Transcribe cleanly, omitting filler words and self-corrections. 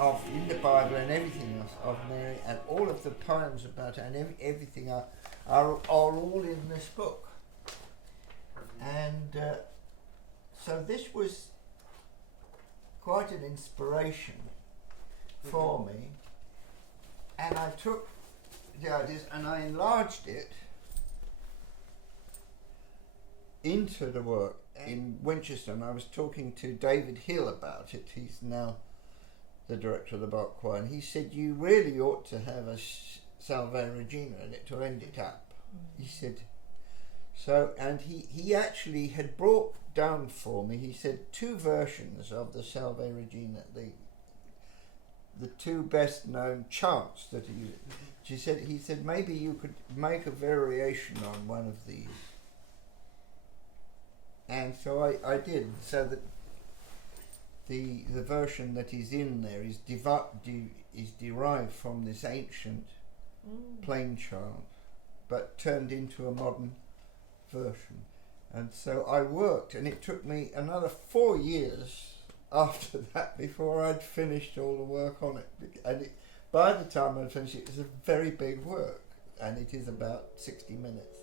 of in the Bible and everything else of Mary, and all of the poems about her, and everything are all in this book. And so this was quite an inspiration for me, and I took the ideas and I enlarged it into the work in Winchester, and I was talking to David Hill about it. He's now the director of the Bach Choir, and he said you really ought to have a Salve Regina in it to end it up. He said so, and he actually had brought down for me, he said, 2 versions of the Salve Regina, the 2 best known chants that he said maybe you could make a variation on one of these. And so I did, so that the version that is in there is derived from this ancient plain chant, but turned into a modern version. And so I worked, and it took me another 4 years after that before I'd finished all the work on it. And by the time I'd finished it, was a very big work, and it is about 60 minutes.